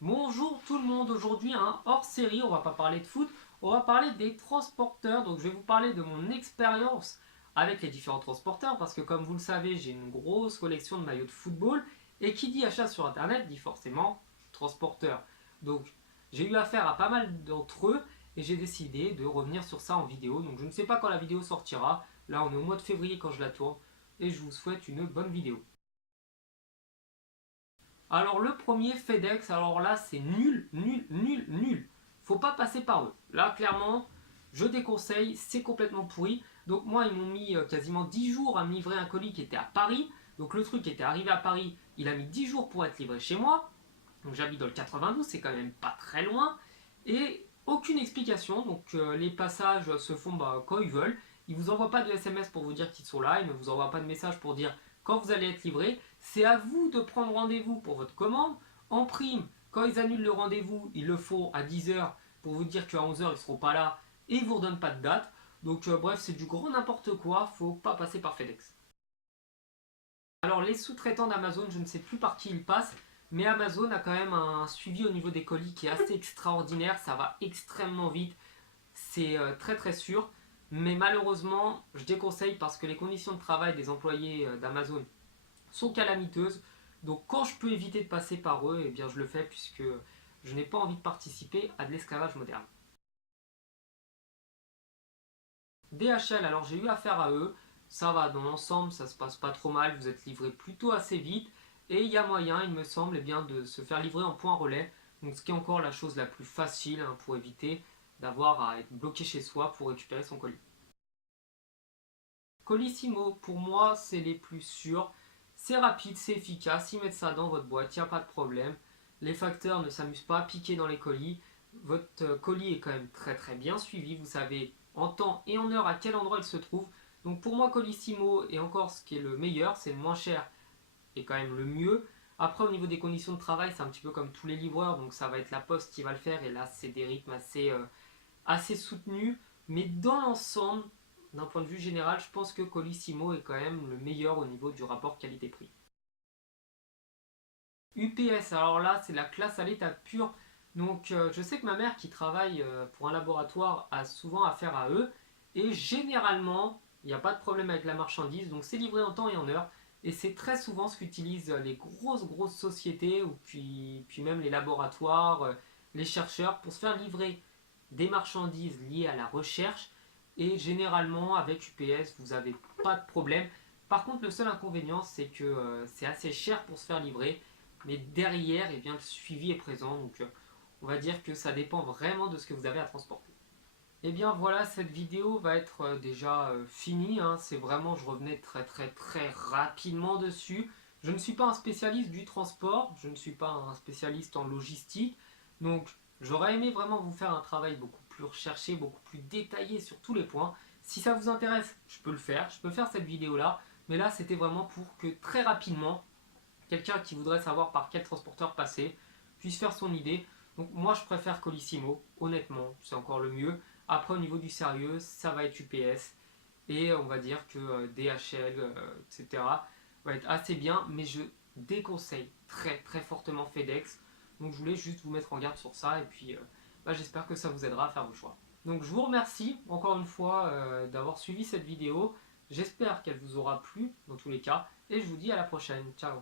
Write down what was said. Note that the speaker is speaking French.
Bonjour tout le monde, aujourd'hui un hors-série, on va pas parler de foot, on va parler des transporteurs. Donc je vais vous parler de mon expérience avec les différents transporteurs parce que comme vous le savez, j'ai une grosse collection de maillots de football et qui dit achat sur internet dit forcément transporteur. Donc j'ai eu affaire à pas mal d'entre eux et j'ai décidé de revenir sur ça en vidéo. Donc je ne sais pas quand la vidéo sortira, là on est au mois de février quand je la tourne et je vous souhaite une bonne vidéo. Alors le premier FedEx, alors là c'est nul, nul, nul, nul. Faut pas passer par eux. Là clairement, je déconseille, c'est complètement pourri. Donc moi ils m'ont mis quasiment 10 jours à me livrer un colis qui était à Paris. Donc le truc était arrivé à Paris, il a mis 10 jours pour être livré chez moi. Donc j'habite dans le 92, c'est quand même pas très loin. Et aucune explication, donc les passages se font quand ils veulent. Ils vous envoient pas de SMS pour vous dire qu'ils sont là, ils ne vous envoient pas de message pour dire quand vous allez être livré. C'est à vous de prendre rendez-vous pour votre commande. En prime, quand ils annulent le rendez-vous, ils le font à 10h pour vous dire qu'à 11h ils ne seront pas là et ils ne vous redonnent pas de date. Donc bref, c'est du gros n'importe quoi, faut pas passer par FedEx. Alors les sous-traitants d'Amazon, je ne sais plus par qui ils passent, mais Amazon a quand même un suivi au niveau des colis qui est assez extraordinaire, ça va extrêmement vite, c'est très très sûr, mais malheureusement je déconseille parce que les conditions de travail des employés d'Amazon sont calamiteuses, donc quand je peux éviter de passer par eux, eh bien je le fais puisque je n'ai pas envie de participer à de l'esclavage moderne. DHL, alors j'ai eu affaire à eux, ça va, dans l'ensemble ça se passe pas trop mal, vous êtes livré plutôt assez vite, et il y a moyen, il me semble, eh bien, de se faire livrer en point relais, donc ce qui est encore la chose la plus facile pour éviter d'avoir à être bloqué chez soi pour récupérer son colis. Colissimo, pour moi, c'est les plus sûrs, c'est rapide, c'est efficace, ils mettent ça dans votre boîte, il n'y a pas de problème, les facteurs ne s'amusent pas à piquer dans les colis, votre colis est quand même très très bien suivi, vous savez en temps et en heure à quel endroit il se trouve. Donc pour moi Colissimo est encore ce qui est le meilleur, c'est le moins cher et quand même le mieux. Après au niveau des conditions de travail c'est un petit peu comme tous les livreurs, donc ça va être la poste qui va le faire et là c'est des rythmes assez soutenus. Mais dans l'ensemble, d'un point de vue général, je pense que Colissimo est quand même le meilleur au niveau du rapport qualité-prix. UPS, alors là, c'est la classe à l'état pur. Donc, je sais que ma mère qui travaille pour un laboratoire a souvent affaire à eux. Et généralement, il n'y a pas de problème avec la marchandise. Donc, c'est livré en temps et en heure. Et c'est très souvent ce qu'utilisent les grosses sociétés, ou puis même les laboratoires, les chercheurs, pour se faire livrer des marchandises liées à la recherche. Et généralement, avec UPS, vous n'avez pas de problème. Par contre, le seul inconvénient, c'est que c'est assez cher pour se faire livrer mais derrière, eh bien, le suivi est présent. Donc, on va dire que ça dépend vraiment de ce que vous avez à transporter. Et bien voilà, cette vidéo va être déjà finie. C'est vraiment, je revenais très rapidement dessus. Je ne suis pas un spécialiste du transport, je ne suis pas un spécialiste en logistique. Donc, j'aurais aimé vraiment vous faire un travail beaucoup plus recherché, beaucoup plus détaillé sur tous les points. Si ça vous intéresse, je peux le faire. Je peux faire cette vidéo-là. Mais là, c'était vraiment pour que très rapidement, quelqu'un qui voudrait savoir par quel transporteur passer puisse faire son idée. Donc moi je préfère Colissimo, honnêtement, c'est encore le mieux. Après au niveau du sérieux, ça va être UPS et on va dire que DHL, etc. va être assez bien, mais je déconseille très fortement FedEx. Donc je voulais juste vous mettre en garde sur ça et puis j'espère que ça vous aidera à faire vos choix. Donc je vous remercie encore une fois d'avoir suivi cette vidéo. J'espère qu'elle vous aura plu dans tous les cas et je vous dis à la prochaine. Ciao.